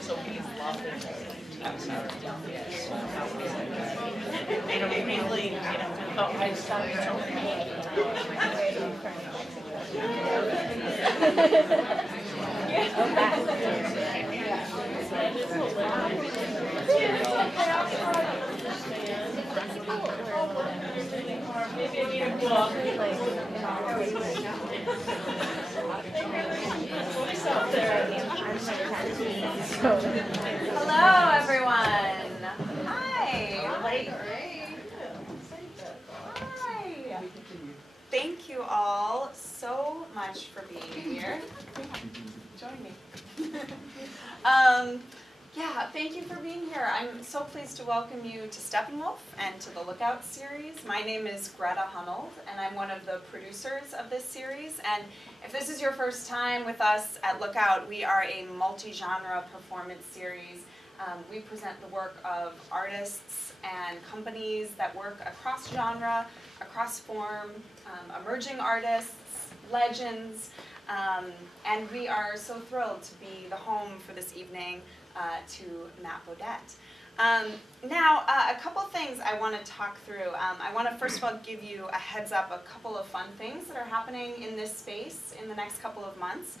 So we love it. They don't really, I started Hello, everyone. Hi. Hi. Thank you all so much for being here. Join me. Yeah, thank you for being here. I'm so pleased to welcome you to Steppenwolf and to the Lookout series. My name is Greta Hunold, and I'm one of the producers of this series. And if this is your first time with us at Lookout, we are a multi-genre performance series. We present the work of artists and companies that work across genre, across form, emerging artists, legends, and we are so thrilled to be the home for this evening to Matt Bodette. Now, a couple things I want to talk through. I want to first of all give you a heads up, a couple of fun things that are happening in this space in the next couple of months.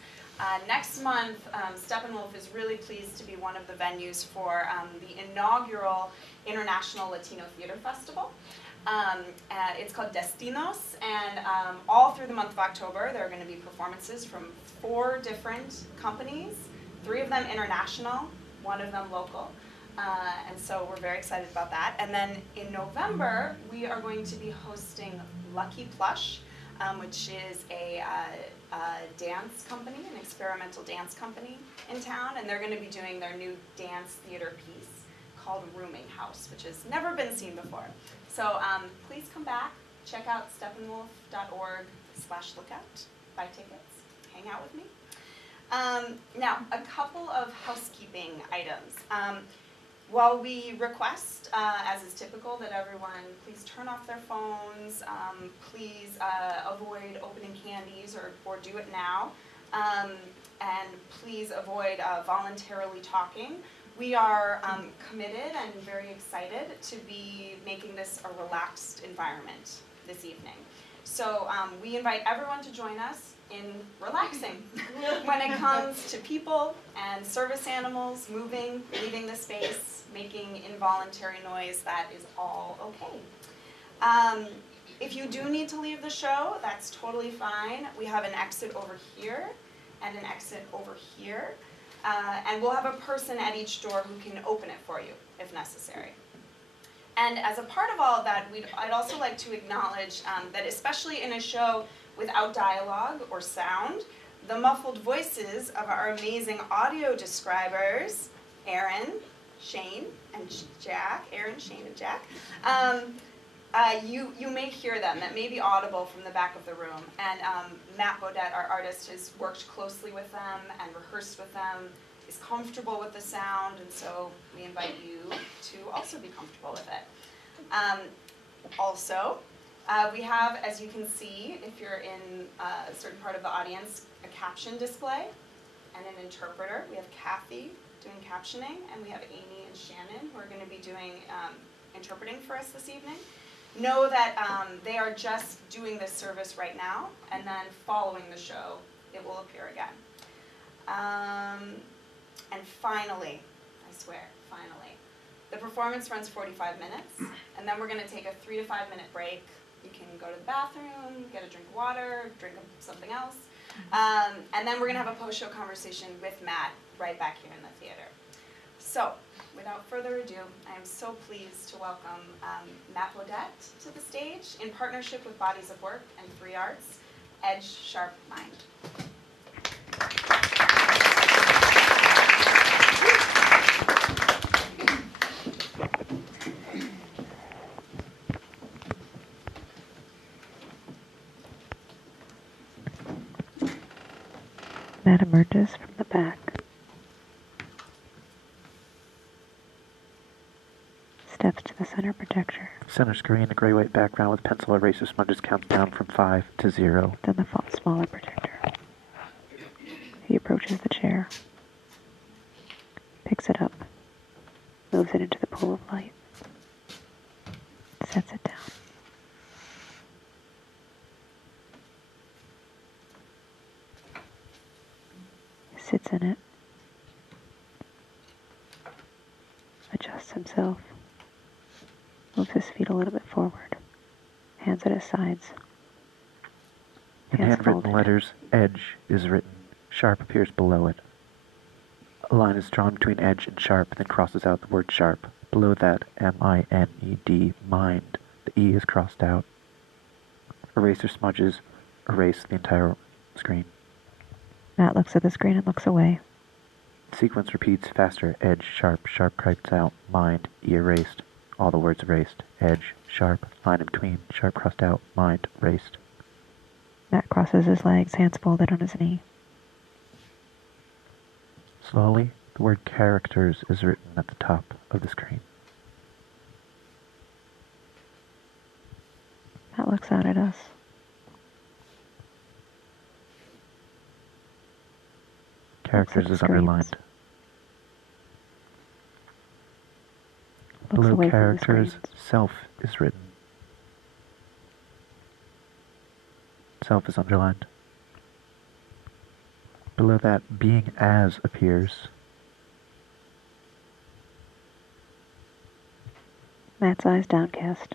Next month, Steppenwolf is really pleased to be one of the venues for the inaugural International Latino Theater Festival. It's called Destinos, and all through the month of October, there are going to be performances from 4 different companies, 3 of them international, 1 of them local. And so we're very excited about that. And then in November, we are going to be hosting Lucky Plush, which is a dance company, an experimental dance company in town, and they're going to be doing their new dance theater piece called Rooming House, which has never been seen before. So please come back, check out steppenwolf.org/lookout, buy tickets, hang out with me. Now, a couple of housekeeping items. While we request, as is typical, that everyone please turn off their phones, please avoid opening candies or do it now, and please avoid voluntarily talking. We are committed and very excited to be making this a relaxed environment this evening. So we invite everyone to join us in relaxing when it comes to people and service animals moving, leaving the space, making involuntary noise. That is all okay. If you do need to leave the show, that's totally fine. We have an exit over here and an exit over here. And we'll have a person at each door who can open it for you if necessary. And as a part of all of that, I'd also like to acknowledge that especially in a show without dialogue or sound, the muffled voices of our amazing audio describers, Aaron, Shayne, and Jack, you may hear them. That may be audible from the back of the room. And Matt Bodette, our artist, has worked closely with them and rehearsed with them, is comfortable with the sound, and so we invite you to also be comfortable with it. Also, we have, as you can see, if you're in a certain part of the audience, a caption display and an interpreter. We have Kathy doing captioning, and we have Amy and Shannon who are going to be doing interpreting for us this evening. Know that they are just doing this service right now, and then following the show, it will appear again. And finally, I swear, finally, the performance runs 45 minutes, and then we're going to take a 3 to 5 minute break. You can go to the bathroom, get a drink of water, drink something else, and then we're going to have a post-show conversation with Matt right back here in the theater. So, without further ado, I am so pleased to welcome Matt Bodette to the stage in partnership with Bodies of Work and Free Arts, Edge Sharp Mind. Matt emerges from the back. Steps to the center projector. Center screen, a gray-white background with pencil eraser smudges counts down from 5 to 0. Then the smaller projector. He approaches the chair. picks it up, moves it into the pool of light, sets it down. Sits in it, adjusts himself, moves his feet a little bit forward, hands at his sides. In Hands handwritten folded. letters, edge is written. Sharp appears below it. A line is drawn between edge and sharp and then crosses out the word sharp. Below that, M-I-N-E-D, mind. The E is crossed out. Eraser smudges erase the entire screen. Matt looks at the screen and looks away. Sequence repeats faster. Edge, sharp, sharp crossed out, mind, E erased. All the words erased. Edge, sharp, line in between, sharp crossed out, mind, erased. Matt crosses his legs, hands folded on his knee. Slowly, the word characters is written at the top of the screen. Matt looks out at us. Characters is underlined. Looks Below away from the characters, screens. self is written. Self is underlined. Below that, being as appears. Matt's eyes downcast.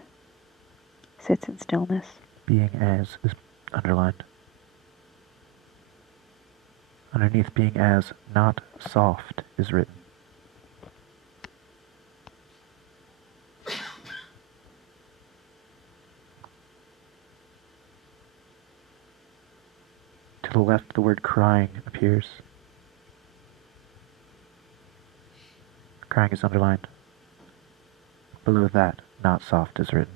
Sits in stillness. Being as is underlined. Underneath being as, not soft is written. To the left, the word crying appears. Crying is underlined. Below that, not soft is written.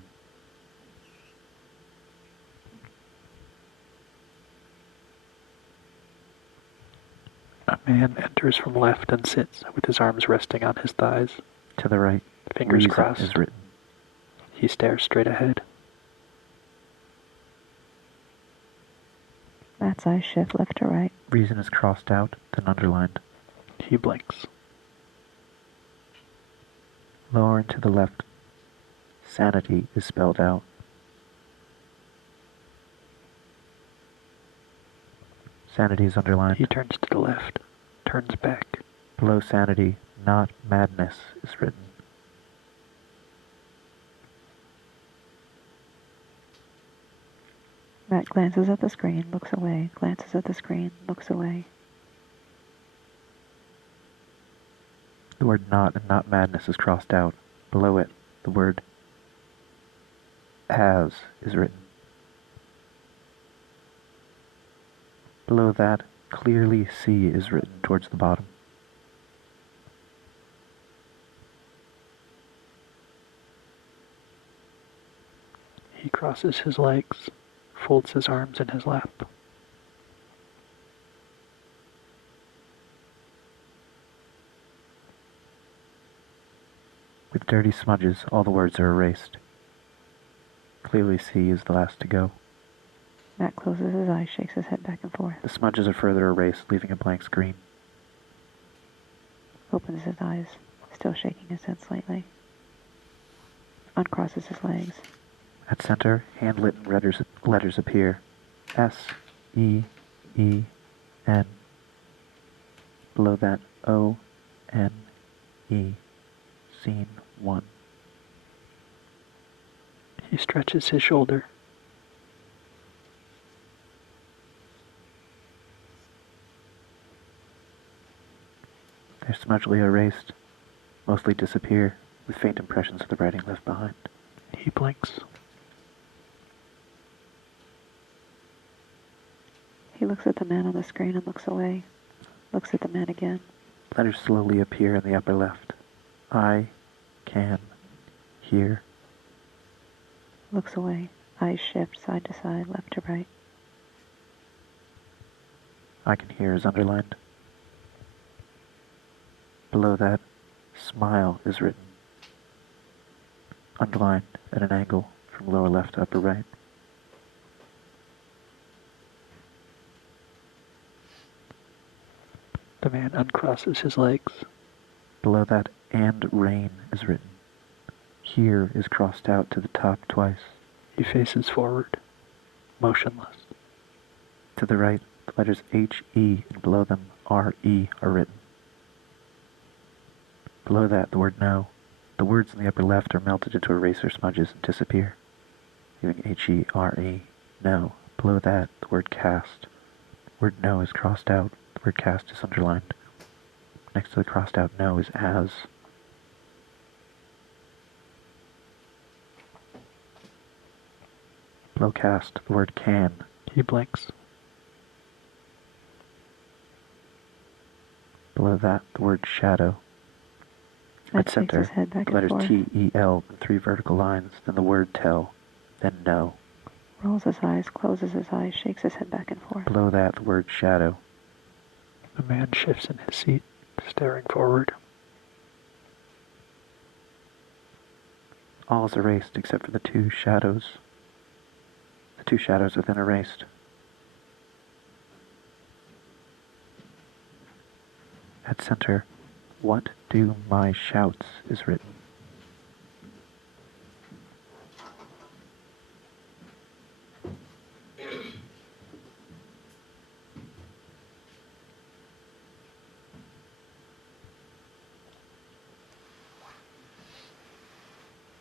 A man enters from left and sits with his arms resting on his thighs. To the right, Fingers reason crossed. is written. He stares straight ahead. Matt's eyes shift left to right. Reason is crossed out, then underlined. He blinks. Lower and to the left, sanity is spelled out. Sanity is underlined. He turns to the left, turns back. Below sanity, not madness is written. Matt glances at the screen, looks away, glances at the screen, looks away. The word not and not madness is crossed out. Below it, the word as is written. Below that, clearly see is written towards the bottom. He crosses his legs, folds his arms in his lap. With dirty smudges, all the words are erased. Clearly see is the last to go. Matt closes his eyes, shakes his head back and forth, The smudges are further erased, leaving a blank screen. opens his eyes, still shaking his head slightly. Uncrosses his legs. At center, handwritten letters appear. S, E, E, N. Below that, O, N, E. Scene 1. He stretches his shoulder. They're smudgely erased, mostly disappear, with faint impressions of the writing left behind. He blinks. He looks at the man on the screen and looks away. Looks at the man again. Letters slowly appear in the upper left. I can hear. Looks away. Eyes shift side to side, left to right. I can hear is underlined. Below that, smile is written. Underlined at an angle from lower left to upper right. The man uncrosses his legs, Below that, and rain is written. Here is crossed out to the top twice. He faces forward, motionless. To the right, the letters H-E and below them R-E are written. Below that, the word no. The words in the upper left are melted into eraser smudges and disappear, leaving H-E-R-E, no. Below that, the word cast. The word no is crossed out. The word cast is underlined. Next to the crossed out no is as. Below cast, the word can. He blinks. Below that, the word shadow. Matt At shakes center, his head back the and letters forth. T-E-L and 3 vertical lines, then the word tell, then no. Rolls his eyes, closes his eyes, shakes his head back and forth. Below that, the word shadow. The man shifts in his seat, staring forward. All is erased except for the 2 shadows. The 2 shadows are then erased. At center, what do my shouts is written.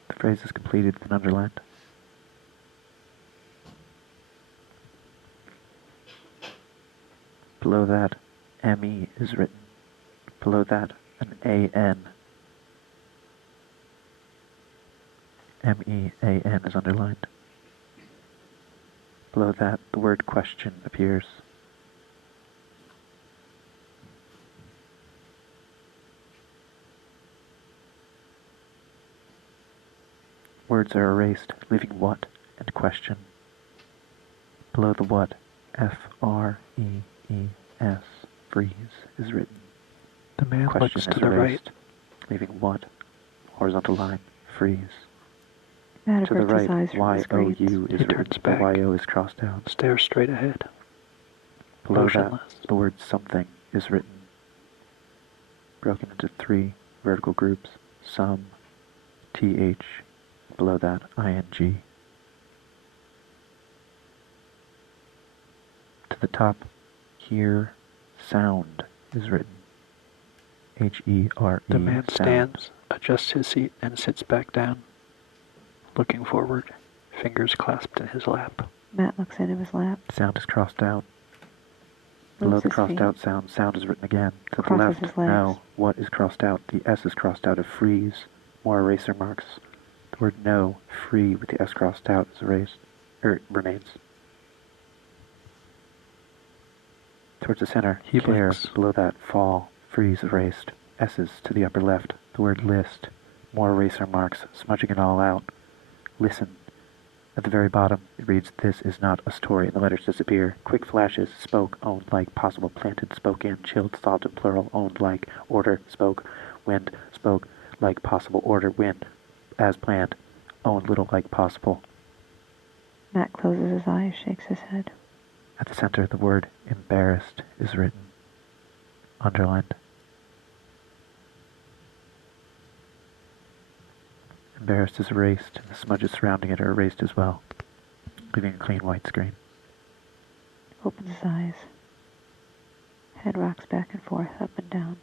The phrase is completed and underlined. Below that, M-E is written. Below that, an A-N. M-E-A-N is underlined. Below that, the word question appears. Words are erased, leaving what and question. Below the what, F-R-E-E-S, freeze, is written. The man Question looks is to the right. erased, leaving what, horizontal line, freeze. Matt To the averts his right, eyes from the screens. Y-O-U is He written. turns The back. Y-O is crossed out. Stares straight ahead. Below that, Motionless. the word something is written, broken into 3 vertical groups, some, TH, below that, ING. To the top, here, sound is written, H-E-R-E, The man sound. stands, adjusts his seat, and sits back down, looking forward, fingers clasped in his lap. Matt looks into his lap. Sound is crossed out. Below Moves the his crossed feet. out sound, sound is written again. To the Crosses left, his legs. no. What is crossed out? The S is crossed out of freeze. More eraser marks. The word no, free, with the S crossed out is erased, remains. Towards the center, He care. blinks. Below that, fall, freeze, erased. S's to the upper left. The word list. More eraser marks, smudging it all out. Listen. At the very bottom, it reads, this is not a story, and the letters disappear. Quick flashes, spoke, owned like, possible, planted, spoke in, chilled, thought in plural, owned like, order, spoke, wind, spoke, like, possible, order, wind, as planned, owned little like possible. Matt closes his eyes, shakes his head. At the center, the word embarrassed is written, underlined. Embarrassed is erased, and the smudges surrounding it are erased as well, leaving a clean white screen. Opens his eyes. Head rocks back and forth, up and down.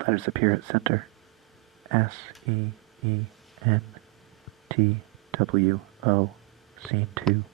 Letters appear at center. S-E-E-N-T-W-O, scene 2.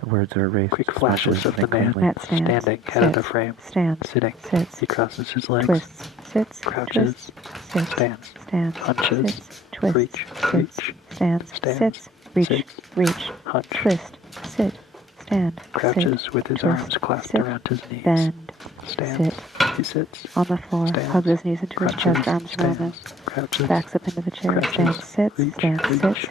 The words are erased. Quick flashes of the man Matt stands, standing head of the sits, frame, stands, sitting. sits, He crosses his legs, twists, sits, crouches, twists, sits, stands, stands, hunches, sits, twists, reach, sits, reach, stands, stands, sits, reach, sits, reach, hunch, twist, sit, stand, crouches sit, with his twist, arms clasped sit, around his knees, bend, stands, sit, he sits, on the floor, stands, hugs his knees into his crunches, chest, arms around him, stands, crouches, backs up into the chair, crunches, stands, sits, reach, stands, reach, sits,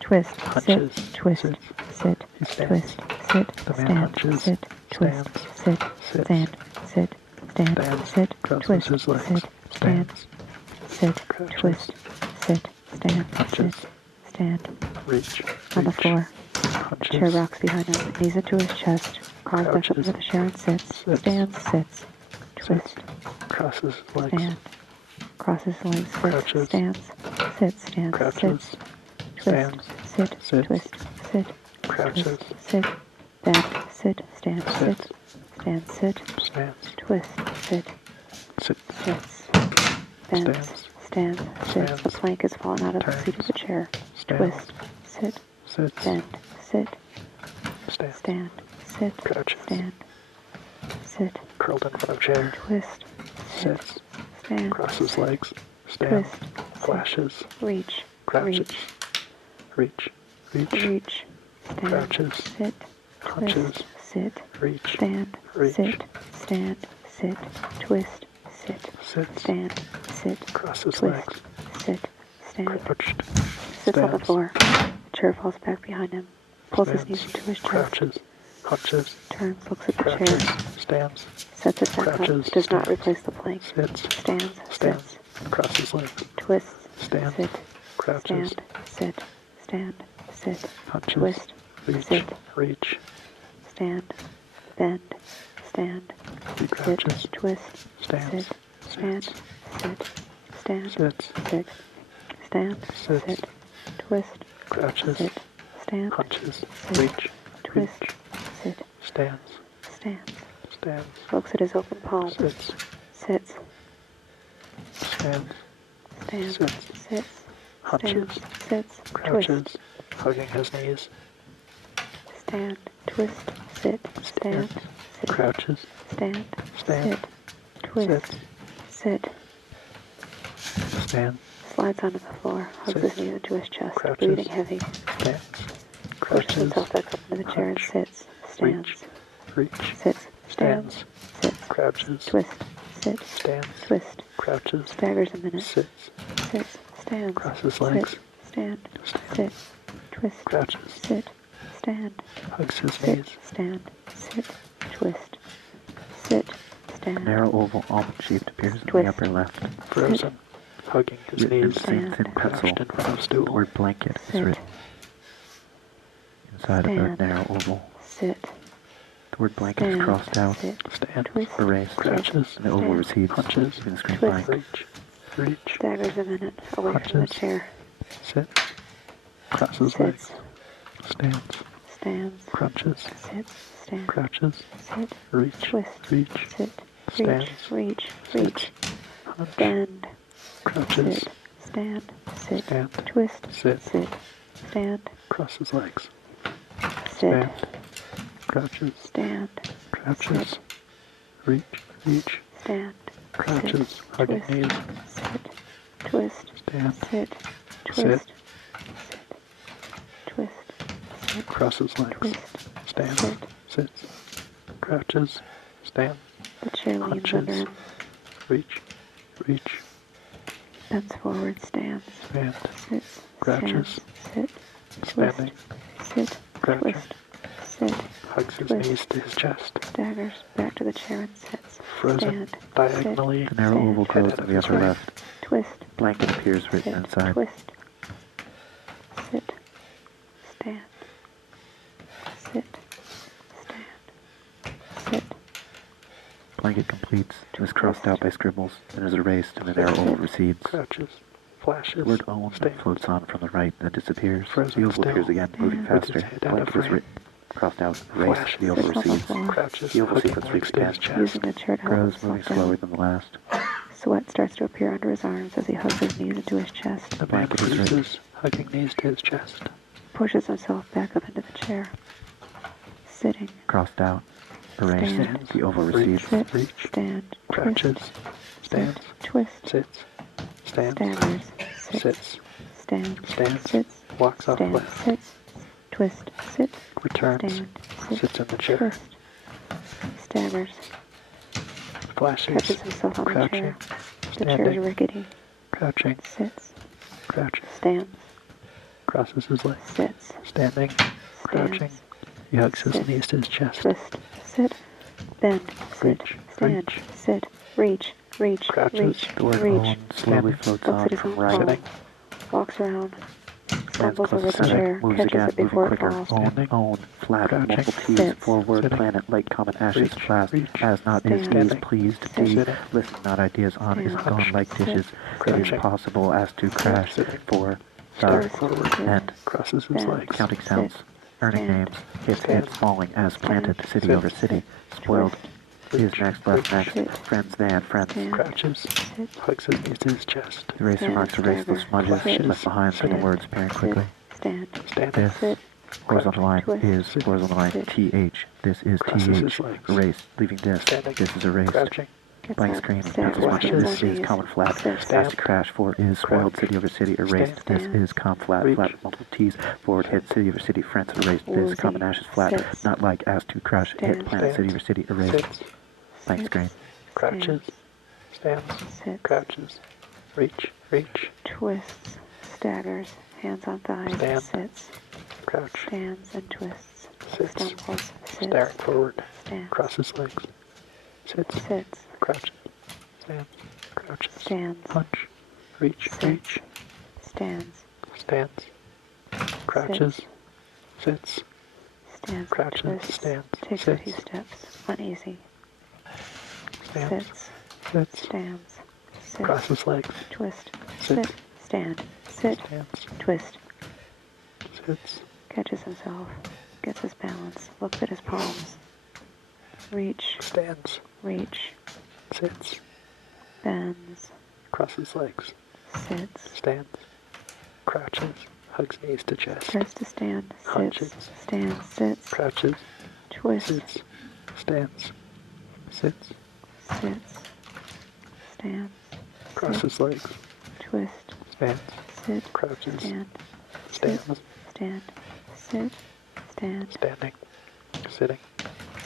twist, hunches, sit, twist, sits, sit, he stands. twist, sit, The man stand, hunches, sit, twist, stands, sit, sits, stand, sit, stand, stands, sit, crosses twist, his legs, sit, stand, stands, sit, crouches, twist, sit, stand, hunches, sit, stand, reach, on the reach, floor. Chair hunches, rocks behind him, knees into his chest, Crawls back up Crouches. into the chair and sits. Sits. Stands, sits. Twist. Crosses legs. Stand. Crosses legs. Sits. Crouches. Stands. Sits. Stands. Crouches. Sits. Twist. Stands. Sit. Sits. Twist. Sit. Crouches. Twist. Sit. Bend. Sit. Stand. Sit. Sits. Stand. Sit. Stands. Twist. Sit. Sit. Sits. Bends. Stands. Stand. Sits. The Stands. plank has fallen out of the seat of the chair. Stands. Twist. Sit. Sits. Bend. Sit. Stands. Stand. Sit. Crouches. Stand. Sit. Curled in front of chair. Twist. Sit. Sits. Stand. Crosses legs. Stands. Twist. Flashes. Reach. Crouches. Reach. Reach. Reach. Reach. Stand. Crouches. Sit. Hunches. Twist. Sit. Reach. Stand. Reach. Sit. Stand. Sit. Twist. Sit. Sits. Stand. Sit. Crosses Twist. legs. Sit. Stand. Crouched. Sits on the Stands. floor. The chair falls back behind him. Pulls his knees Stands. into his chest. Crouches. Hunches. Turns. Looks at the Crouches. chair. Stands. Sets it back Crouches. up. Does not Stands. replace the plank. Sits. Stands. Stands. Sits. Crosses legs. Twists. Stands. Sit. Crouches. Stand. Sit. Stand. Sit. Hunches. Twist. Reach. Sit. Reach. Stand. Bend. Stand. He Sit. crouches. Twist. Stands. Sit. Stand. Sit. Stand. Sits. Sit. Stand. Sits. Sit. Twist. Crouches. Sit. Stand. Hunches. Sit. Reach. Twist. Reach. Sit. Stands. Stands. Stands. Looks at his open palm. Sits. Sits. Stands. Stands. Sits. Sits. Hunches. Stands. Sits. Twist. Crouches. Hugging his knees. Stand. Twist. Sit. Stand. Stands. Sit. Crouches. Stand. Stand. Sit. Twist. Sits. Sit. Stand. Slides onto the floor. Hugs Sits. his knees into his chest. Crouches. Breathing heavy. Stands. Pushes Crouches. himself back up into the chair and Hunch. sits. Stands. Reach. Reach. Sits. Stands. Stands. Sits. Crouches. Twist. Sits. Stands. Twist. Crouches. Staggers a minute. Sits. Sits. Stands. Crosses legs. Sit. Stand. Stands. Sit. Twist. Crouches. Sit. Stand. Hugs his Sit. knees. Stand. Sit. Twist. Sit. A Stand. narrow oval almond-shaped appears in Twist. the upper left. Frozen. Hugging his Written in knees. thin Stand. Crouched pencil, in front of the stool. word blanket is Sit. written inside of Stand. the narrow oval. Sit. The word blanket is Stand. crossed out, Sit. Stand. Twist. erased, Crouches. and the oval Stand. recedes, Hunches. leaving the screen Twist. blank. Reach. Reach. Staggers a minute away from the Hunches. chair. Sit. Crosses Sits. legs. Stands. Stands. Crunches. Sits. Stand. Crouches. Sit. Reach. Twist. Reach. Sit. Stands. Reach. Reach. Hunch. Bend. Crouches. Sit. Stand. Sit. Stand. Twist. Sit. Sit. Stand. Crosses legs. Sit. Stand. Crouches. Stand. Crouches. Sit. Reach. Reach. Stand. Crouches. Sit. Hugging Twist. knees. Sit. Twist. Stand. Sit. Twist. Sit. Twist. Sit. Crosses legs. Twist. Stand. Sit. Sits. Crouches. Stand. The chair leans Hunches. under him. Reach. Reach. Bends forward. Stands. Stand. Sits. Crouches. Stands. Sit. Standing. Sit. Crouching. Twist. Sit. Hugs his Twist. knees to his chest. Staggers back to the chair and sits. Frozen. Stand. Diagonally. The narrow Stand. oval grows Head in of the his upper right. left. Twist. Blanket appears Sit. written inside. Twist. Sit. Stand. Sit. Stand. Sit. Blanket completes and is crossed out by scribbles and is erased and the narrow oval recedes. Crouches. The Flashes. word own Stands. floats on from the right and then disappears. Frozen The oval still. appears again, moving Stand. With his faster. head out of Blanket is frame. written, crossed out, erased. Flash. The oval Sits on the recedes. floor. Crouches. The oval Hugging sequence legs to his expands. chest. Using the chair to help Grows, himself moving down. slower than the last. Sweat starts to appear under his arms as he hugs his knees into his chest. The man Blanket is written. freezes, hugging knees to his chest. Pushes himself back up into the chair. Sitting. Crossed out, erased. Stand. The oval Reach. recedes. Sit. Reach. Stand. Crouches. Twist. Stands. Sit. Twist. Sits. Stands. Staggers. Sits. Sits. Stands. Stands. Sits. Walks off Stands. cliff. Sits. Twist. Sit. Returns. Stand. Sit. Sits in the chair. Twist. Staggers. Flashes. Catches himself on the Crouching. chair. The chair is Standing. rickety. Crouching. Sits. Crouches. Stands. Crosses his legs. Sits. Standing. Crouching. Stands. He hugs his Sit. knees to his chest. Twist. Sit. Bend. Sit. Reach. Stand. Reach. Sit. Reach. Reach. Crouches. Reach. The word Reach. own slowly Standing. floats Looks on at his from own right. palm. Sitting. Walks around. Hands Fumbles close over to the center. chair, Moves catches again, it before moving it quicker. falls. Standing. Own, flat, Crouching. multiple T's, Sits. forward, Sitting. planet, lake, common, ashes, Reach. blast, Reach. as not is, Stand. ease, pleased, Sit. D, Sitting. listen, not ideas, on, is Stand. gone like Sit. dishes, it Crouching. is possible as to crash, Sitting. for, Start Twist. forward. Sit. end, Crosses his Stand. legs. counting sounds, Sit. earning Stand. names, hits, Stand. falling, as planted, Stand. city Sit. over city, Sit. spoiled, Twist. is next, left Reach. next, Sit. friends than, friends, Stand. Crouches. Sit. Hugs his knees to his chest. eraser Stand. marks, erase those Stagger. smudges, Sit. left behind, Sit. the words appearing Sit. quickly. Stand. Standing. This, Sit. horizontal line, Twist. is, Sit. horizontal line, Sit. TH, this is Crosses his TH, legs. erase, leaving this, Standing. this is erased. Crouching. Gets Blank up. screen, Staggers. pencil smudges, Hands this on is knees. common flat, Sits. has to crash, for is, spoiled, Crouch. city over city, erased, Stand. this is com flat, Reach. flat, multiple T's, forward, hit, city over city, friends, erased, this, Woozy. common ashes, flat, Sits. not like, as to crash, hit, Stand. planet, city Stands. over city, erased, Sits. blank Sits. screen. Crouches. Stands. Sits. Crouches. Reach. Reach. Twists. Staggers. Hands on thighs. Stand. Sits. Crouch. Stands and twists. Sits. Stumbles. Sits. Staring forward. Stands. Crosses legs. Sits. Sits. Crouches. Stands. Crouches. Stands. Punch. Reach. Sits. Reach. Stands. Stands. Crouches. Sits. Stands. Crouches. Twists. Stands. Takes a Sits. few steps. Uneasy. Stands. Sits. Sits. Stands. Sits. Crosses legs. Twist. Sit. Sit. Stand. Sit. Stands. Twist. Sits. Catches himself. Gets his balance. Looks at his palms. Reach. Stands. Reach. Sits. Bends. Crosses legs. Sits. Stands. Crouches. Hugs knees to chest. Tries to stand. Hunches. Sits. Stands. Sits. Crouches. Twist. Sits. Stands. Sits. Sits. Stands. Crosses legs. Twist. Stands. Sit. Crouches. Stand. Stands. Stand. Sit. Stand. Standing. Sitting.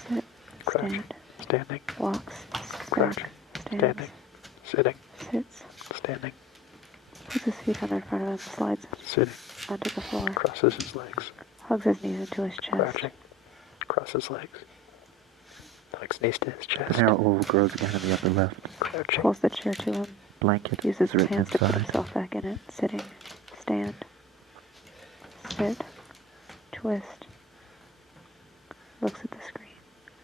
Sit. Crouch. Stand. Standing. Walks. Crouching. Stands. Standing. Sitting. Sits. Standing. Puts his feet on in front of him. Slides Sitting. onto the floor. Crosses his legs. Hugs his knees into his chest. Crouching. Crosses legs. Hugs knees to his The chest. narrow oval grows again in the upper left. Crouching. Pulls the chair to him. Blanket Uses is his written hands to put inside. himself back in it. Sitting. Stand. Sit. Twist. Looks at the screen.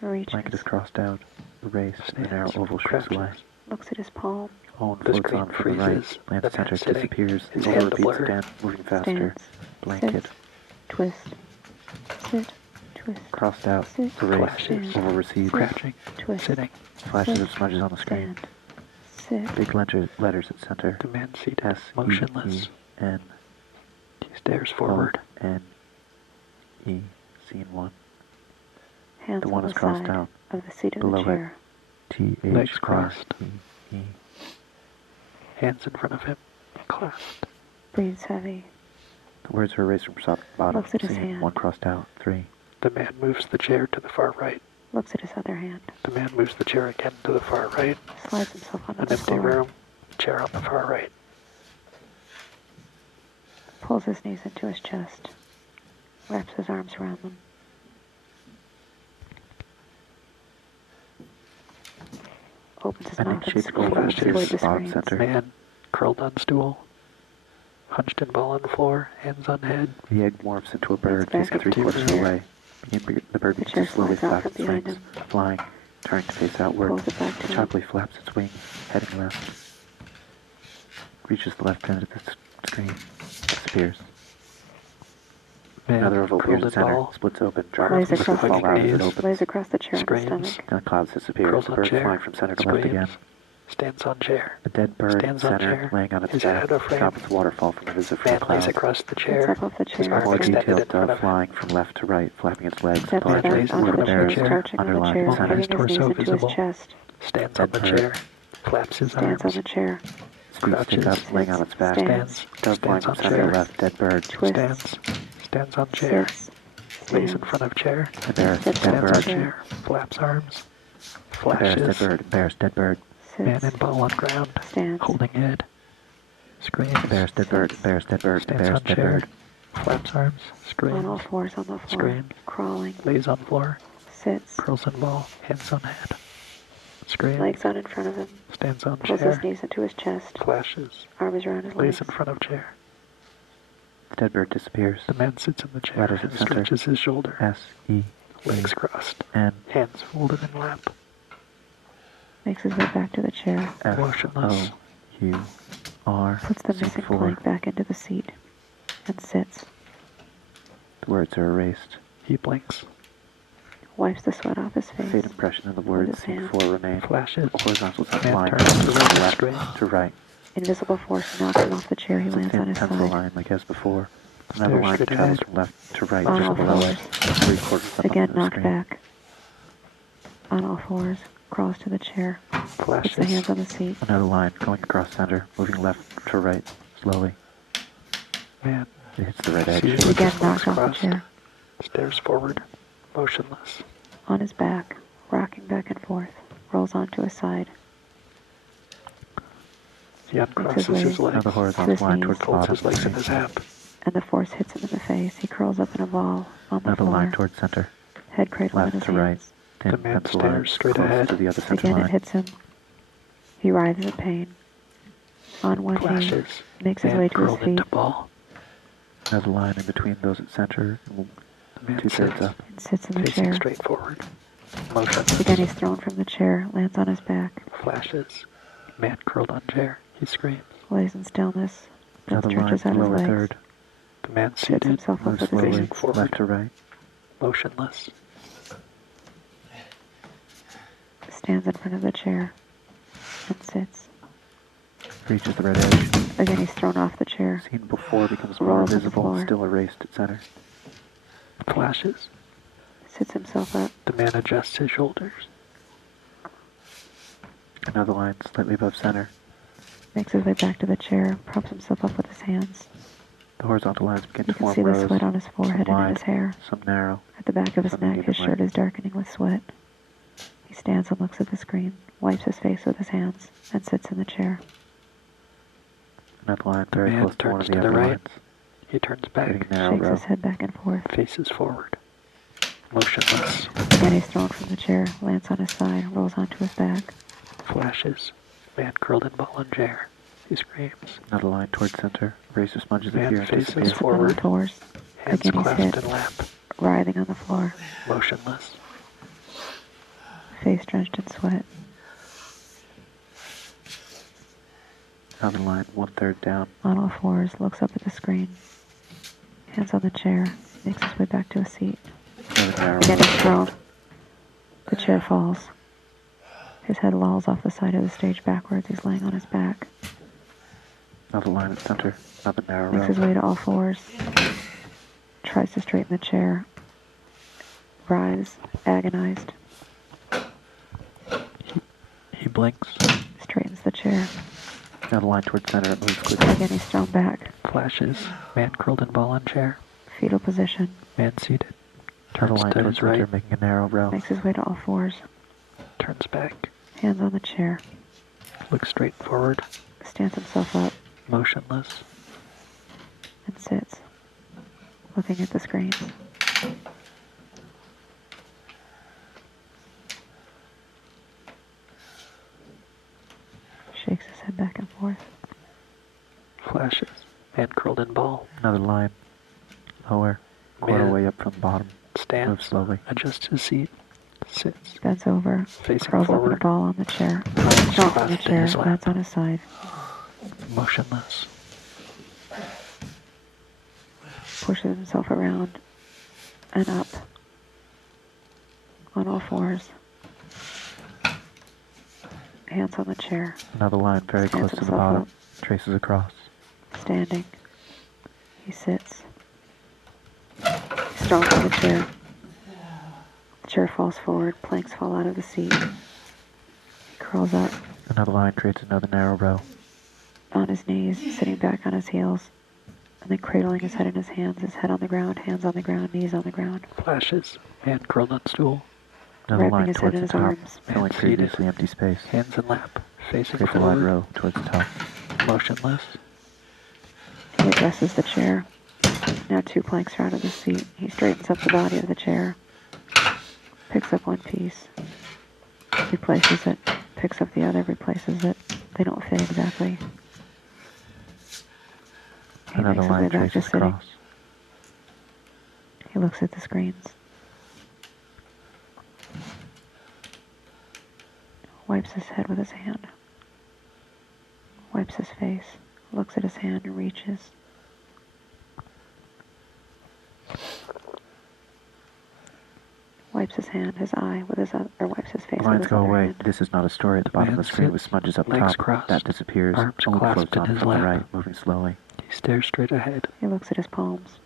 Reaches. Blanket is crossed out. Erased. The narrow Stands. oval shrinks away. Crouches. Looks at his palm. Own The floats screen on from the right. freezes. Land The center man sitting. disappears. His The hand oval a beats blur. again, moving faster. Stands. Blanket Sits. Twist. Sit. Twist. crossed out. Sit. Erased. Flashes. Oval recedes. Crouching. Twist. Sitting. Flashes Sit. of smudges on the screen. Stand. Sit. Big letters at center. The man seated, S motionless. E N He stares forward. N E scene 1. Hands The on one the is crossed side out. of the seat of Below the it. chair. T H Legs R crossed. E E. Hands in front of him. Clasped. Breathes heavy. The words are erased from top to bottom. Looks at his Scene hand. 1 crossed out. 3. The man moves the chair to the far right. Looks at his other hand. The man moves the chair again to the far right. Slides himself onto An the empty floor. room. Chair on the far right. Pulls his knees into his chest. Wraps his arms around them. Opens his An mouth and egg-shaped screams oval flashes toward appears the at the bottom screens. center. Man curled on stool. Hunched and ball on the floor. Hands on head. The egg morphs into a bird, back facing up to the 3/4 of the chair. way. The bird The begins chair to slowly slides out flap from its behind wings, him. flying, turning to face outward. Pulls it back to It him. choppily flaps its wings, heading left. Reaches the left end of the screen, disappears. Man Another oval appears curled in and center, ball. splits open, Lays drops, across fall the out as it knees. opens, Lays across the chair on the Screams. stomach. and the clouds disappear. Curls The on bird chair. flying from center to left again. Screams. Stands on chair. A dead bird in Stands on center, chair. laying on its His back, head aframe. drop its waterfall from the visible Man clouds. lays across the Gets chair. up off the His chair. arms More extended detailed in front dove of him. flying from left to right, flapping its legs. Steps Large back lays onto on the the chair, chair. crouching on the Underlined chair, in center. hugging his knees Torso into his visible. chest. Stands on the Dead bird. chair. Flaps his Stands on arms. the chair. Feet stick up, laying on its back. Stands. Dove flying Stands from on center chair. to left, dead bird. Twists. Stands on chair. Sits. Lays in Stands. front of chair. Embarrassed, Sits dead on Stands on bird. chair. Flaps arms. Embarrassed, dead Flashes. bird. Embarrassed, dead bird. Man Sits. and ball on ground. Stands. Holding head. Screams. Embarrassed, dead bird. Embarrassed, dead bird. Stands on Embarrassed, dead chair. bird. Flaps arms. On all Screams. fours on the floor. Scream. Crawling. Lays on floor. Sits. Curls and ball. Hands on head. Screams. Legs out in front of him. Stands on Pulls chair. his knees into his chest. Flashes. Arms around his Lays legs. in front of chair. The dead bird disappears. The man sits in the chair Right as and its center. stretches his shoulder. S-E-E-N. Legs crossed. Hands folded in lap. Makes his way back to the chair. Motionless. F-O-U-R. Puts the Scene missing 4. plank back into the seat. And sits. The words are erased. He blinks. Wipes the sweat off his Faint face. impression of the With words his scene hand. 4 remain. Flashes. Horizontal Man line turns to right, left straight. to right. Invisible force knocks him off the chair. He It's a lands on thin his pencil side. line like as before. Another Stairs line straight travels ahead. from left to right On just all below fours. it. 3/4 up Again on the knocked screen. back. On all fours. Crawls to the chair. Puts the Flashes. hands on the seat. Another line going across center, moving left to right, slowly. Man It hits the red edge. seated with Again his legs knocked off the crossed. chair. Stares forward. Motionless. On his back. Rocking back and forth. Rolls onto his side. He uncrosses way his Another legs. horizontal line knees. towards the Folds bottom. his legs in his hap. And the force hits him in the face. He curls up in a ball on the Another floor. line towards center, Head cradled in left his to right. hands. Thin The man pencil stares line straight close ahead. to the other center Again it line. hits him. He writhes in pain. On one knee. Flashes. Makes his Man way to his curled feet. into ball. Another line in between those at center, and The man 2/3 sits, up. And sits in the facing chair. straight forward. Motionless. Again he's thrown from the chair. Lands on his back. Flashes. Man curled on chair. He screams. Lays in stillness. Then Another line stretches out his lower legs. third, The man Sits seated. himself up moves with his slowly hands. forward. left to right. Motionless. Stands in front of the chair. And sits. Reaches the red edge. Again he's thrown off the chair. Scene before becomes more Rolls on the visible, floor. still erased at center. Flashes. Sits himself up. The man adjusts his shoulders. Another line slightly above center. Makes his way back to the chair. Props himself up with his hands. The horizontal lines begin You to can form see the rows. sweat on his forehead some and in wide, his hair. some narrow. At the back of his Some neck, his evenly. shirt is darkening with sweat. He stands and looks at the screen, wipes his face with his hands, and sits in the chair. Another line The very man close to one turns of the to the upper right. lines. He turns Getting back. narrow Shakes row. his head back and forth. Faces forward. Motionless. Again he's thrown from the chair, lands on his side, rolls onto his back. Flashes. Man curled in ball on chair. He screams. Another line towards center. Eraser sponges Man appear and faces disappear. Sits up on all forward. fours, Hands Again, he's clasped hit. in lap. writhing on the floor, Motionless. face drenched in sweat. Another line 1/3 down. On all fours, looks up at the screen. Hands on the chair, makes his way back to a seat. Another narrow Again row. he's thrown. The chair falls. His head lolls off the side of the stage backwards. He's laying on his back. Another line at center. Another narrow Makes his row. way to all fours. Tries to straighten the chair. Writhes, agonized. He blinks. Straightens the chair. Another line towards center. It moves quickly. Again he's thrown back. Flashes. Man curled in ball on chair. Fetal position. Man seated. Another Turns line to towards his right. center, making a narrow row. Makes his way to all fours. Turns back. Hands on the chair. Looks straight forward. Stands himself up Motionless. and sits, looking at the screens. Shakes his head back and forth. Flashes. Man curled in ball. Another line. Lower. Quarter Man way up from the bottom. Move stands. slowly. Adjusts his seat. Sits. Bends over, Facing curls up in a forward. ball on the chair. Arms Thrown from the clasped in chair, his lap. lands on his side. Motionless. Pushes himself around and up on all fours. Hands on the chair, Another line very Stands close to the himself bottom. up. Traces across. standing. He sits. He's thrown from the chair. The chair falls forward, planks fall out of the seat. He curls up Another line creates another narrow row. on his knees, sitting back on his heels, and then cradling his head in his hands, his head on the ground, hands on the ground, knees on the ground. Flashes. Man curled on stool. Another Wrapping line his head towards in the his top, arms. filling Man seated. previously empty space. Hands in lap. Facing Creates a wide forward. row towards the top. Motionless. He addresses the chair. Now 2 planks are out of the seat. He straightens up the body of the chair, picks up one piece, replaces it, picks up the other, replaces it. They don't fit exactly. He Another makes his line way back to traces sitting. across. He looks at the screens. Wipes his head with his hand. Wipes his face. Looks at his hand and reaches. Wipes his hand, his eye with his other, or wipes his face with Lines his go other away. hand. This is not a story at the bottom of the man screen with sits, smudges up legs top. crossed, That disappears. arms Owen floats clasped in on his from the lap. right, moving slowly. He stares straight ahead. He looks at his palms.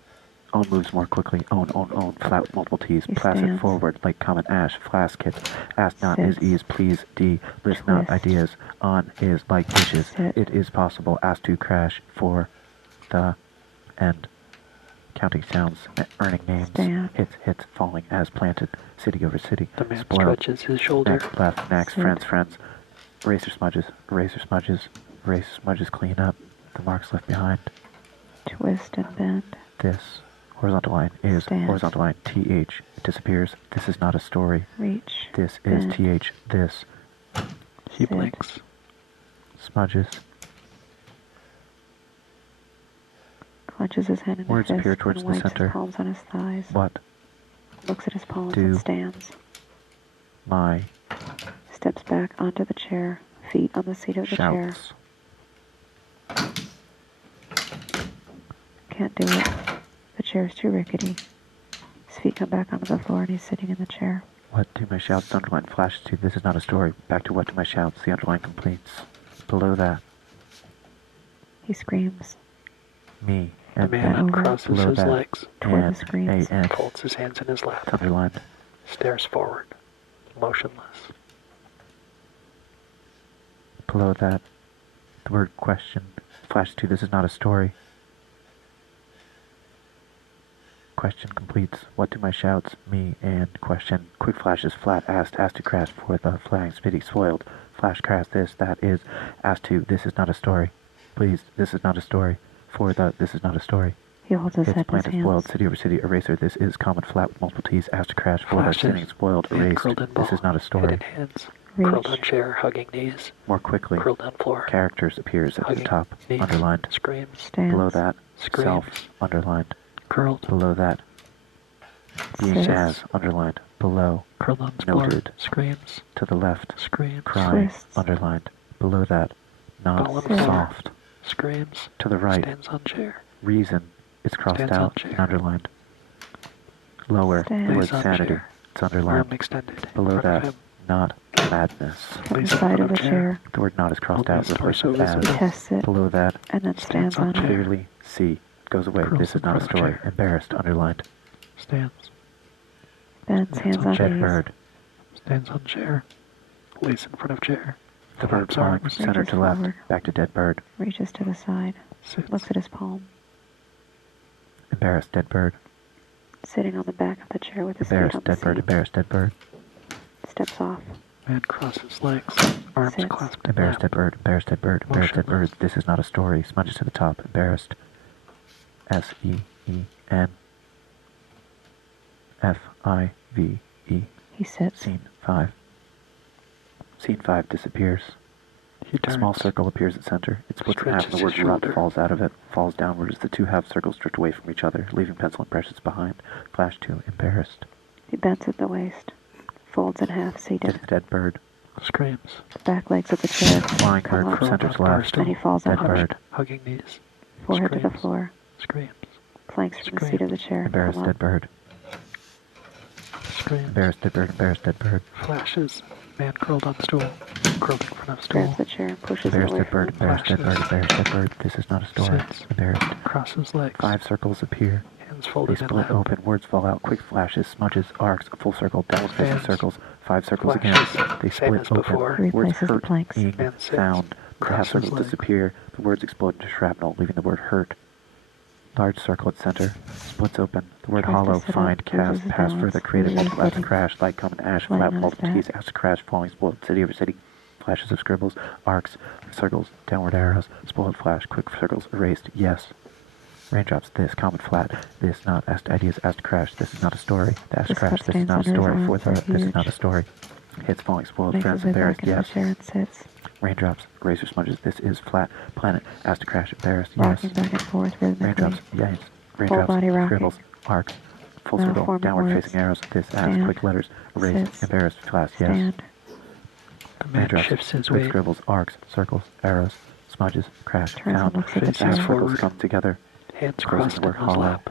Owen moves more quickly. Owen, flat with multiple T's. He Placid stands. forward like common ash. Flask hits. Ask not is Sits. ease, please. D. List not Twist. ideas. On is like dishes. Sit. It is possible. Ask to crash for the end. Counting sounds. Earning names. Stand. Hits. Falling as planted. City over city. The man Spoiled. stretches his shoulder. Next, left, next, Sit. friends. Eraser smudges, clean up. The marks left behind. Twist and bend. This horizontal line is Stand. horizontal line. TH. It disappears. This is not a story. Reach. This is bend. TH. This. He Sit. blinks. Smudges. Clenches his hand in a Words fist appear towards and the wipes center. his palms on his thighs. What? Looks at his palms Do. and stands. My. Steps back onto the chair, feet on the seat of the chair. Shouts. Can't do it. The chair's too rickety. His feet come back onto the floor and he's sitting in the chair. What do my shouts? Underline flashes to. This is not a story. Back to what do my shouts? The underline completes. Below that. He screams. Me. The And man over. uncrosses Below his that. legs, Toward the And screens. A-N. folds his hands in his lap, It's underlined. stares forward, motionless. Below that, the word question flashes to. This is not a story. Question completes. What do my shouts? Me and question. Quick flashes. Flat asked to crash for the flying spitty spoiled. Flash crash this. That is asked to. This is not a story. Please. This is not a story. For the. This is not a story. He holds his It's head in his planted hands. spoiled. City over city. Eraser. This is common flat with multiple T's. Asked to crash for the Flashes. sitting spoiled. Man Erased. curled in This ball, is not a head story. in hands, Reach. curled on chair, hugging knees, More quickly. curled on floor, Characters appears at the hugging top. knees, Underlined. screams, Stands. Below that. Screams. Self. Underlined. curled, Below that. Being Sits. as. Underlined. Below. curled on floor, Noted. screams, To the left. screams, Crying. Twists. Underlined. Below that. Not Ball on floor. soft. screams, To the right. stands on chair, Reason. It's crossed Stands on out chair. and underlined. Lower. Stands. The word Lays on sanity. chair. It's arm underlined. extended, in Below front of that. him, Not madness. At the Lays in side front of the of chair. chair. The word not is crossed Holding out. his Replaced torso with as. visible. He tests it Below that. and then Stands stands on on chair. it. Clearly see. Goes away. Curls This in is not a front of story. chair. Embarrassed. Underlined. stands, Bends, Stands hands on on chair. knees. Dead bird. stands on chair, lays in front of chair, The bird flaps flying from arms, center Reaches to left. forward. Back to dead bird. Reaches to the side. sits, Looks at his palm. Embarrassed. Dead bird. Sitting on the back of the chair with his feet Embarrassed. on the Dead bird. seat. Embarrassed. Dead bird. Steps off. man crosses legs, arms Sits. clasped in Embarrassed. lap, Dead bird. Embarrassed. Dead bird. Embarrassed. Dead bird. Motionless. This is not a story. Smudges to the top. Embarrassed. SEEN. FIVE. He sits. Scene 5. Scene 5 disappears. he A turns, small circle appears at center. It splits in half and the word Stretches his rut shoulder. falls out of it, falls downward as the two half circles drift away from each other, leaving pencil impressions behind. Flash to embarrassed. He bends at the waist. Folds in half, Hit seated. the dead bird. screams, The back legs of the chair Flying come bird up, from curled center on to bar left. stool, and he falls Dead on bird. hugging knees, forehead to the Screams. floor. screams, Planks from the seat of the chair. Embarrassed come dead up. bird. screams, Embarrassed dead bird. Embarrassed dead bird. flashes, man curled on stool, curled in front of Grabs stool, the chair and pushes it Embarrassed away dead from bird. him. Embarrassed dead bird. Flashes. Embarrassed dead bird. This is not a story. Sits. Embarrassed. crosses legs, 5 circles appear. hands They folded in split lap, open. Words fall out. Quick flashes. Smudges. Arcs. A full circle. Double spaces. Fans. Circles. 5 circles Flashes. again. They Same split as open. before. He Words replaces the hurt. planks. Ing. Man sits. Found. The half Crosses circles legs. disappear. The words explode into shrapnel, leaving the word hurt. Large circle at center. Splits open. The word Tries to hollow. sit up, Find. loses Cast. his Pass balance, further. Creative. loses his Multiple. After footing. crash. Light common ash. Lying Flap. on his Multiple back. T's. After crash. Falling. Spoiled. City over city. Flashes of scribbles. Arcs. Circles. Downward arrows. Spoiled flash. Quick circles. Erased. Yes. Raindrops. This. Common flat. This. Not. Asked ideas. Asked crash. This is not a story. Dash The crash. sweat This is stains not a under his story. arms For are the. This is not a huge. story. Hits falling. Spoiled. Makes Friends. his way Embarrassed. back into Yes. the chair and sits. Raindrops, razor smudges. This is flat planet. Asked to crash, embarrassed. Yes. Rocking back and forth rhythmically. Raindrops, yes. Raindrops, body rocking. scribbles, arcs, full circle, Malforming downward words. facing arrows. This adds Stand. quick letters. Erased, Sits. embarrassed, class. Yes. Stand. The man Raindrops, shifts his quick weight, scribbles, arcs, circles, arrows, smudges, crash, Turns and count. looks at the faces chair. Circles forward, come together. hands Scrolls crossed in the in word his hollow. lap.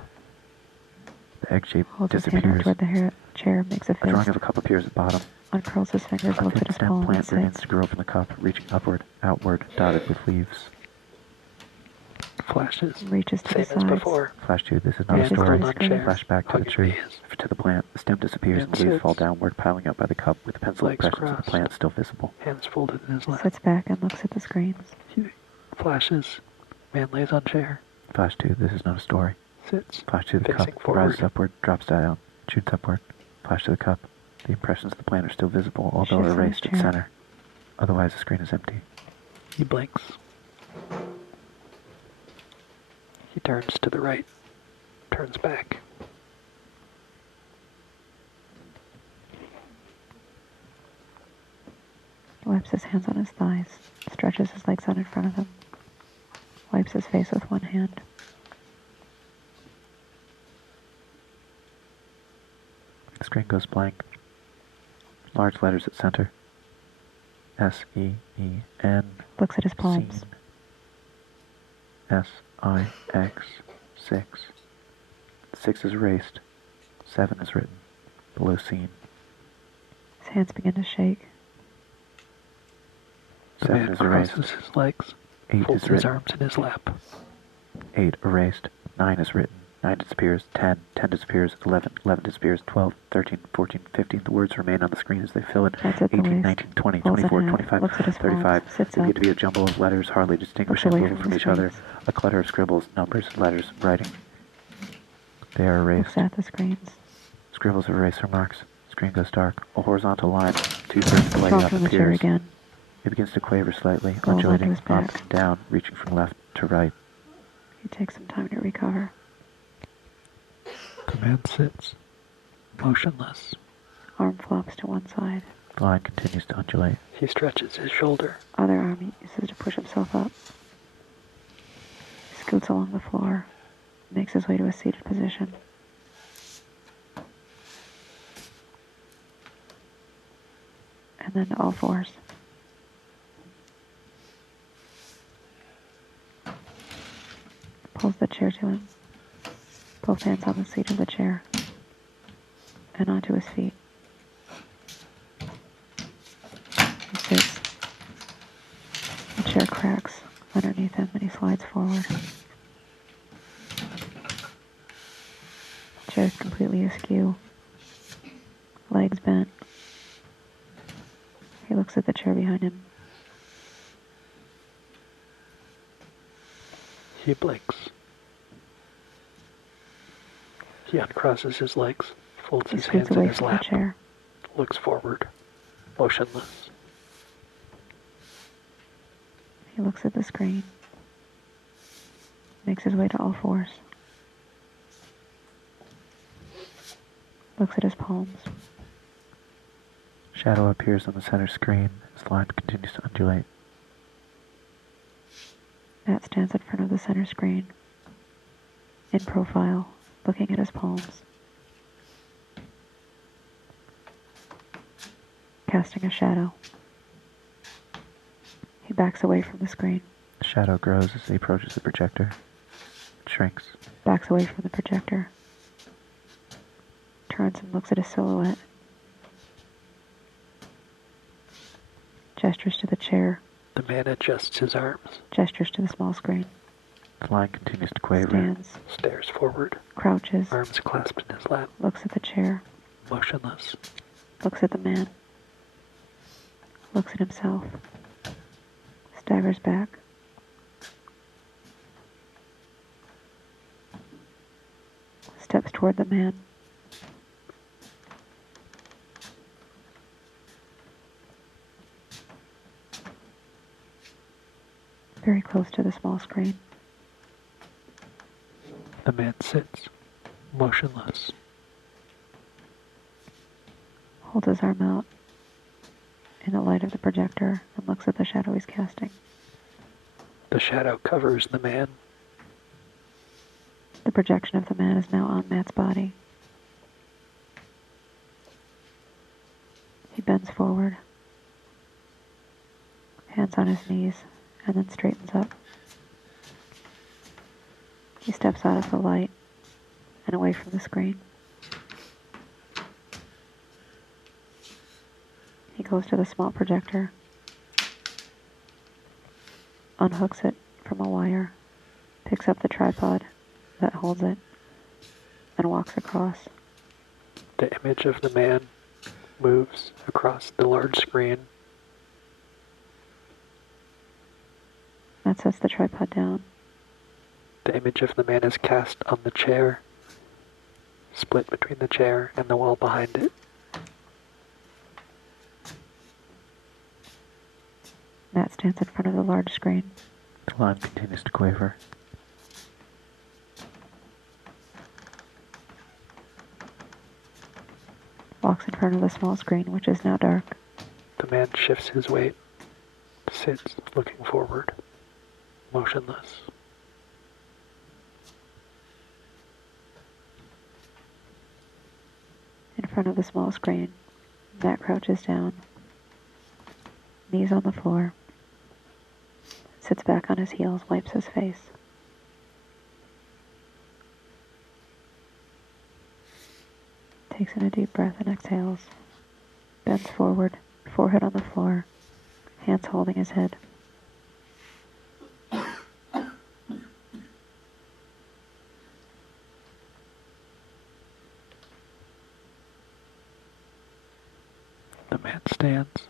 The egg shape Holds his hand out disappears. toward the chair, makes a A drawing fist. of a cup appears at bottom. Uncurls his fingers, A looks thin at his stem palm, and plant begins sits. to grow from the cup, reaching upward, outward, dotted with leaves. Flashes, Reaches to same the as sides. before. Flash 2, this is not a Hands story. held on chair, Flash back to the hugging tree, bees. to the plant. The stem disappears and the Man leaves fall sits. downward, piling up by the cup, with the pencil Legs impressions of the crossed. plant still visible. Hands folded in his lap. Sits back and looks at the screens. He flashes. Man lays on chair. Flash 2, this is not a story. Sits. Flash to the Facing cup, forward. rises upward, drops down, shoots upward. Flash to the cup. The impressions of the plant are still visible, although Shifts in his erased at chair. center. Otherwise, the screen is empty. He blinks. He turns to the right. Turns back. Wipes his hands on his thighs. Stretches his legs out in front of him. Wipes his face with one hand. The screen goes blank. Large letters at center. S-E-E-N. Looks at his palms. Scene. S-I-X. 6. 6 is erased. 7 is written. Below scene. His hands begin to shake. The 7 man is erased. crosses his legs. 8 Folds is his written. arms in his lap. 8 erased. 9 is written. 9 disappears. 10. 10 disappears. 11. 11 disappears. 12. 13. 14. 15. The words remain on the screen as they fill it. That's at the 18. waist. 19. 20. Folds in 24. half. 25. Looks at his palms. 35. Sits They up. get to be a jumble of letters, hardly distinguishable away from from the each other. screens. A clutter of scribbles, numbers, letters, writing. They are erased. Looks at the screens. Scribbles of eraser marks. Screen goes dark. A horizontal line, 2/3 the way Thrown up, from the chair appears. again. It begins to quaver slightly, Falls onto undulating his up back. and down, reaching from left to right. He takes some time to recover. The man sits, motionless. Arm flops to one side. The line continues to undulate. He stretches his shoulder. Other arm he uses to push himself up. He scoots along the floor. Makes his way to a seated position. And then to all fours. Pulls the chair to him. Both hands on the seat of the chair. And onto his feet. He sits. The chair cracks underneath him and he slides forward. The chair is completely askew. Legs bent. He looks at the chair behind him. He blinks. He uncrosses his legs, folds He his scoots hands in away his from the lap, chair. looks forward, motionless. He looks at the screen. Makes his way to all fours. Looks at his palms. Shadow appears on the center screen. His line continues to undulate. Matt stands in front of the center screen. In profile, looking at his palms. Casting a shadow. He backs away from the screen. The shadow grows as he approaches the projector. It shrinks. Backs away from the projector. Turns and looks at his silhouette. Gestures to the chair. The man adjusts his arms, Gestures to the small screen. The line continues to quaver. Stands. stares forward, Crouches. arms clasped in his lap, Looks at the chair. motionless. Looks at the man. Looks at himself. Staggers back. Steps toward the man. Very close to the small screen. The man sits, motionless. Holds his arm out in the light of the projector and looks at the shadow he's casting. The shadow covers the man. The projection of the man is now on Matt's body. He bends forward, hands on his knees, and then straightens up. He steps out of the light and away from the screen. He goes to the small projector, unhooks it from a wire, picks up the tripod that holds it, and walks across. The image of the man moves across the large screen. Matt sets the tripod down. The image of the man is cast on the chair, split between the chair and the wall behind it. Matt stands in front of the large screen. The line continues to quaver. Walks in front of the small screen, which is now dark. The man shifts his weight, sits looking forward, motionless. In front of the small screen, Matt crouches down, knees on the floor, sits back on his heels, wipes his face. Takes in a deep breath and exhales. Bends forward, forehead on the floor, hands holding his head. The man stands,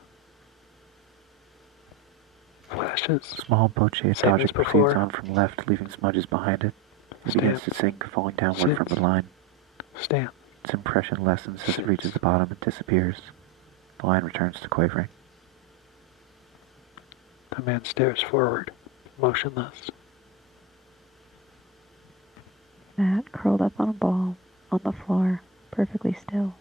flashes. Small boat-shaped Same as object proceeds before. on from left, leaving smudges behind it. It begins to sink, falling downward from the line. Stand. Its impression lessens as it reaches the bottom and disappears. The line returns to quavering. The man stares forward, motionless. Matt, curled up on a ball, on the floor, perfectly still.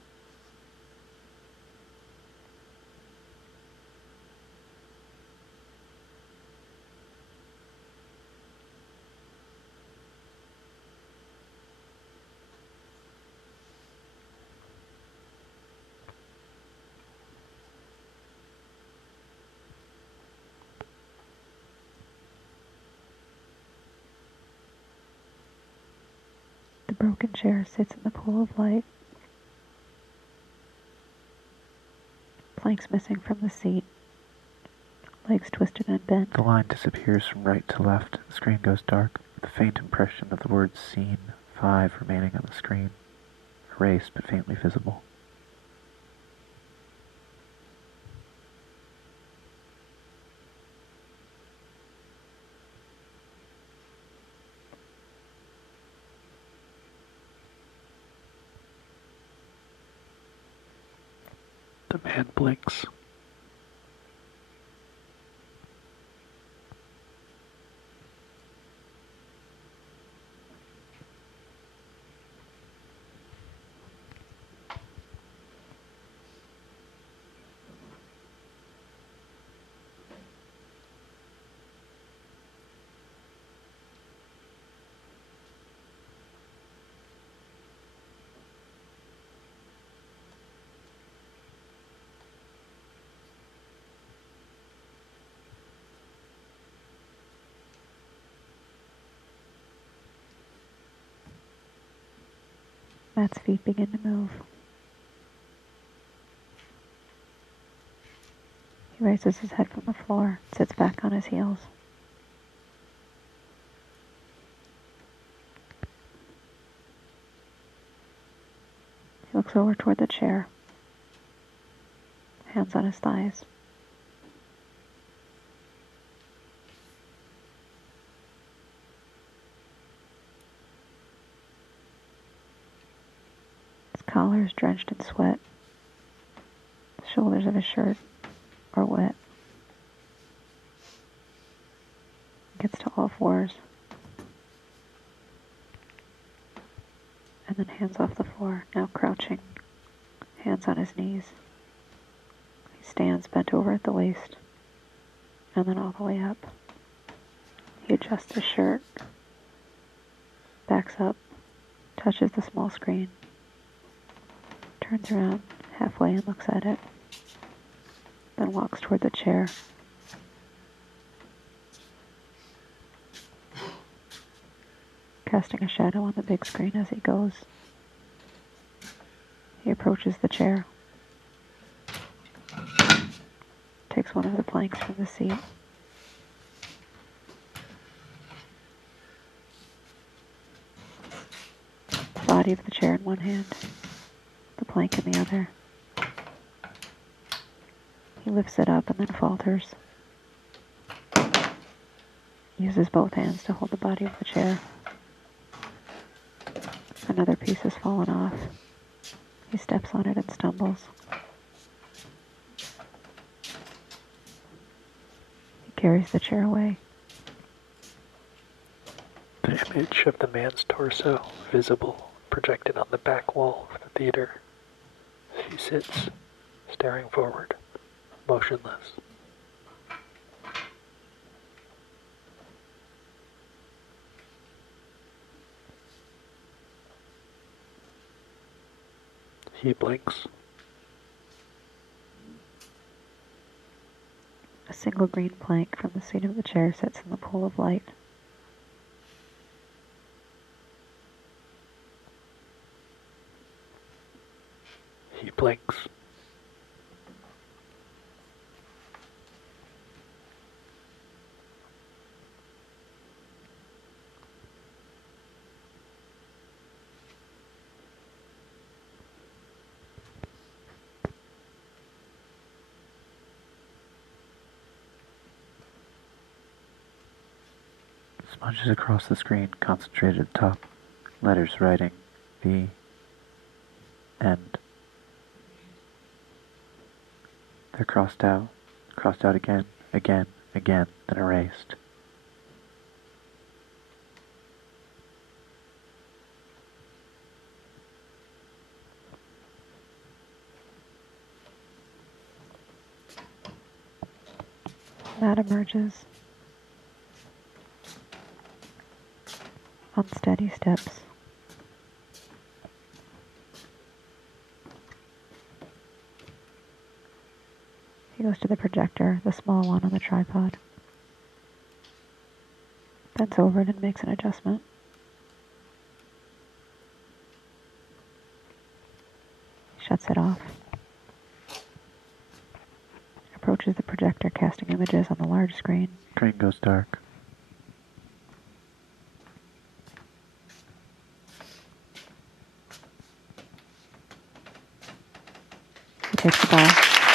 The broken chair sits in the pool of light. Planks missing from the seat. Legs twisted and bent. The line disappears from right to left. The screen goes dark, with a faint impression of the word Scene 5 remaining on the screen. Erased but faintly visible. The man blinks. Matt's feet begin to move. He raises his head from the floor, sits back on his heels. He looks over toward the chair, hands on his thighs. His collar is drenched in sweat. The shoulders of his shirt are wet. He gets to all fours. And then hands off the floor, now crouching, hands on his knees. He Stands bent over at the waist, and then all the way up. He adjusts his shirt, backs up, touches the small screen, turns around halfway and looks at it, then walks toward the chair. Casting a shadow on the big screen as he goes. He approaches the chair, takes one of the planks from the seat, the body of the chair in one hand, the plank in the other. He lifts it up and then falters. Uses both hands to hold the body of the chair. Another piece has fallen off. He steps on it and stumbles. He carries the chair away. The image of the man's torso, visible, projected on the back wall of the theater. She sits, staring forward, motionless. He blinks. A single green plank from the seat of the chair sits in the pool of light. He blinks. Smudges across the screen, concentrated at the top. Letters writing the end. They're crossed out again, again, again, then erased. Matt emerges. Unsteady steps. He goes to the projector, the small one on the tripod. Bends over it and makes an adjustment. Shuts it off. Approaches the projector, casting images on the large screen. Screen goes dark. He takes the ball.